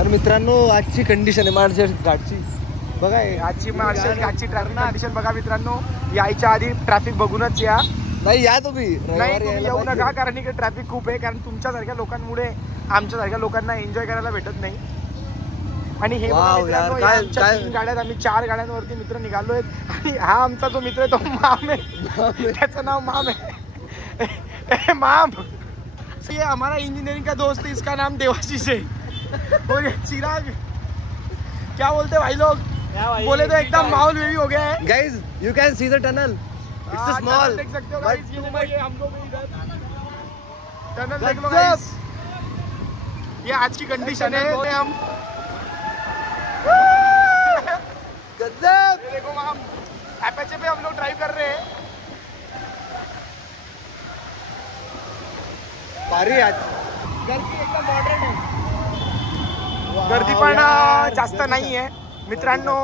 तर मित्रांनो आजची कंडिशन आहे मार्शल घाटची बघा. आजची मार्शल घाटची ट्रॅफिक कंडिशन बघा मित्रांनो. यायच्या आधी ट्रॅफिक बघूनच या. नाही या तुम्ही येऊ नका कारण इकडे ट्रॅफिक खूप आहे. कारण तुमच्यासारख्या लोकांमुळे आमच्यासारख्या लोकांना एन्जॉय करायला भेटत नाही. आणि हे 3 गाड्यात आम्ही 4 गाड्यांवरती मित्र निघालोय. आणि हा आमचा जो मित्र आहे तो माम आहे. त्याचं नाव माम आहे. माम ये हमारा इंजीनियरिंग का दोस्त है. इसका नाम देवाशीष है. और चिराग क्या बोलते भाई लोग बोले तो एकदम माहौल में भी हो गया है. Guys you can see the tunnel. It's small देख सकते हो गाइस. ये हम लोग इधर टनल देख लो गाइस. ये आज की कंडीशन है. हम गजब देखो हम एपेचे पे हम लोग ड्राइव कर रहे हैं. भारी आज गर्दी एकदम मॉडर्न आहे. गर्दी पण जास्त नाही आहे मित्रांनो.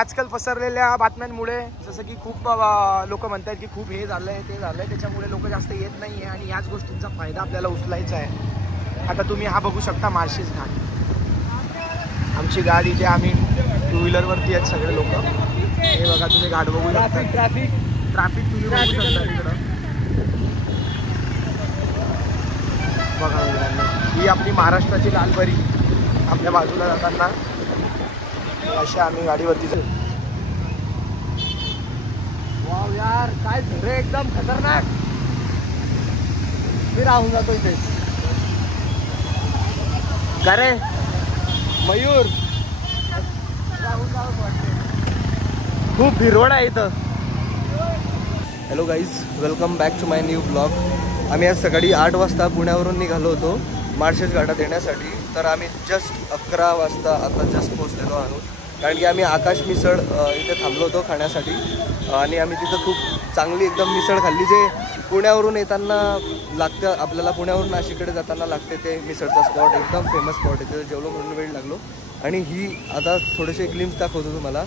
आजकाल पसरलेल्या बातम्यांमुळे जसं की खूप लोक म्हणतात की खूप हे झालंय ते झालंय त्याच्यामुळे लोक जास्त येत नाही आहे. आणि याच गोष्टींचा फायदा आपल्याला उचलायचा आहे. आता तुम्ही हा बघू शकता मार्शेस घाट. आमची गाडी इथे आम्ही 2 व्हीलरवरती आहेत सगळे लोक. हे बघा तुम्ही घाट बघू शकता. ट्रॅफिक तुम्ही बघू शकता तिकडं. बघा ही आपली महाराष्ट्राची लालपरी आपल्या बाजूला जाताना अशा आम्ही गाडीवरती वाव यार काय झरे एकदम खतरनाक. मी राहून जातो इथे. का रे मयूर खूप भिरवड आहे इथं. Hello guys welcome back to my new blog. आम्ही आज सकाळी 8 वाजता पुण्यावरून निघालो होतो माळशेज घाटात येण्यासाठी. तर आम्ही जस्ट 11 वाजता आता जस्ट पोहोचलेलो आहोत. कारण की आम्ही आकाश मिसळ इथे थांबलो होतो खाण्यासाठी. आणि आम्ही तिथं खूप चांगली एकदम मिसळ खाल्ली जे पुण्यावरून येताना लागतं आपल्याला. पुण्यावरून नाशिककडे जाताना लागते ते मिसळचा स्पॉट एकदम फेमस स्पॉट आहे. तिथे जेवलो म्हणून वेळ लागलो. आणि ही आता थोडेसे ग्लिम्स दाखवतो तुम्हाला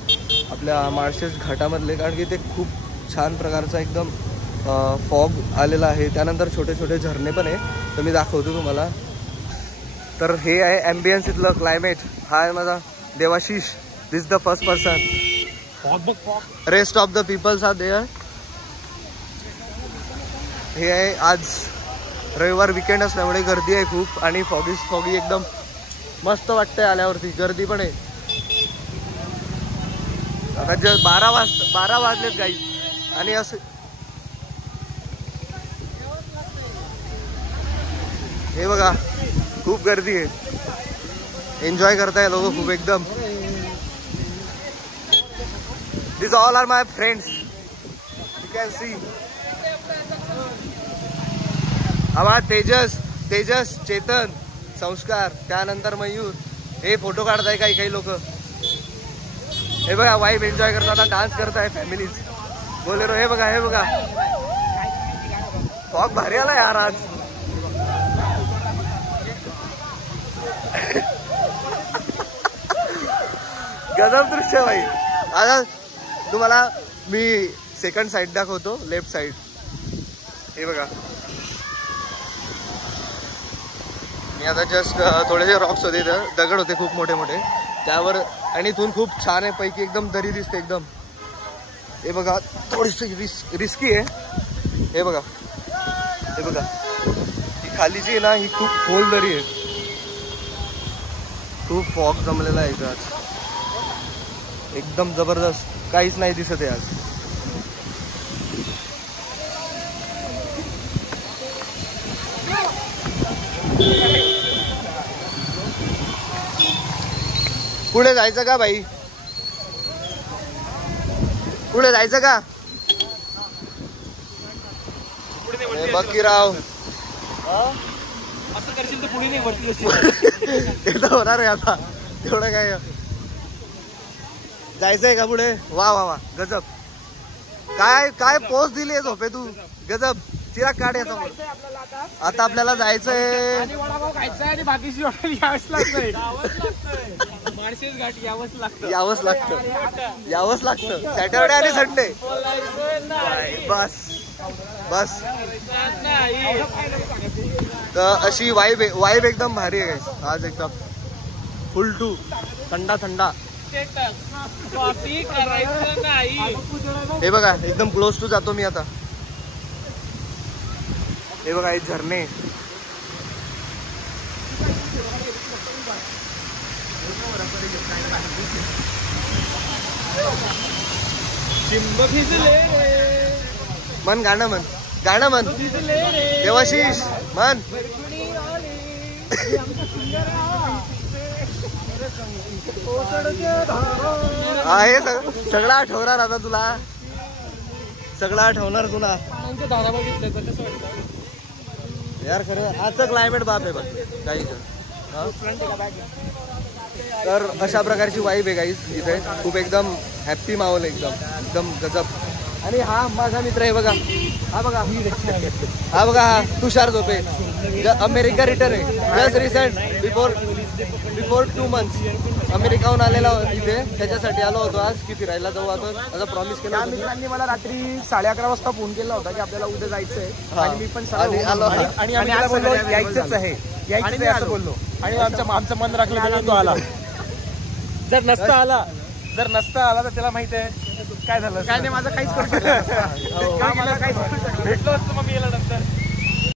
आपल्या माळशेज घाटामधले. कारण की ते खूप छान प्रकारचा एकदम फॉग आलेला आहे. त्यानंतर छोटे छोटे झरणे पण आहे. तर मी दाखवतो तुम्हाला. तर हे आहे ॲम्बियन्स इथलं क्लायमेट. हा आहे माझा Devashish. This the first person. Rest of the peoples are there. हे आहे आज रविवार विकेंड असल्यामुळे गर्दी आहे खूप. आणि फॉगी एकदम मस्त वाटतंय आल्यावरती. गर्दी पण आहे. आता 12 वाजलेत गाईज. आणि असं हे बघा खूप गर्दी आहे. एन्जॉय करताय लोक खूप एकदम. This all are my friends. You can see आम्हा तेजस चेतन संस्कार त्यानंतर मयूर. हे फोटो काढताय काही लोक. हे बघा वाईफ एन्जॉय करताना डान्स करताय फॅमिलीज. बोलेरो हे बघा फॉग भारी आला यार आज. गजब दृश्य भाई. आता तुम्हाला मी सेकंड साईड दाखवतो. लेफ्ट साईड हे बघा. मी आता जस्ट थोडेसे रॉक्स होते इथं. दगड होते खूप मोठे मोठे त्यावर. आणि इथून खूप छान आहे पैकी एकदम दरी दिसते एकदम. हे बघा थोडीशी रिस्की आहे. हे बघा ही खाली जी आहे ना ही खूप खोल दरी आहे. खूप फॉग जमलेला आहे इथं आज. एकदम जबरदस्त. काहीच नाही दिसत आहे आज. पुढे जायचं का भाई? पुढे जायचं का? बाकी राव असं करशील तर पुढे नाही वरती असेल. होणार आहे आता. तेवढं काय जायचंय का पुढे? वा वा वा गजब. काय पोस्ट दिली झोपे तू. गजब चिराग काढ याचा. आता आपल्याला जायचंय. आणि बाकीची हॉटेल यावंच लागतंय. माळशेज घाट यावंच लागतं. सॅटरडे आणि संडे बस. तर अशी वाईब एकदम भारी आहे आज एकदम. फुल टू थंडा थंडा. हे बघा एकदम क्लोज टू जातो मी आता. हे बघा हे झरणे. मन गाणं म्हण, गाणं म्हण देवाशीष म्हण. आहे सगळं आठवणार आता तुला, सगळं आठवणार तुला यार. खरं आजचं क्लायमेट बाप आहे बघ काही. तर अशा प्रकारची वाईब आहे गाईज इथे. खूप एकदम हॅप्पी माहोल एकदम एकदम गजब. आणि हा माझा मित्र आहे बघा, हा बघा, हा बघा, हा तुषार झोपे. अमेरिका रिटर्न आहे जस्ट रिसेंट बिफोर 2 months अमेरिकाहून आलेला इथे. त्याच्यासाठी आलो होतो आज की फिरायला जाऊ आपण असं प्रॉमिस केलं. त्या मित्रांनी मला रात्री 11:30 वाजता फोन केला होता की आपल्याला उद्या जायचंय. आणि मी पण आलो. आणि आज बोललो यायचंच आहे, यायचंच असं बोललो. आणि आमचं मन राखलं तो आला. जर नसता आला तर त्याला माहित आहे काय झालं. काय नाही, माझं काहीच करू शकत. भेटलो असतो मग मी याला नंतर.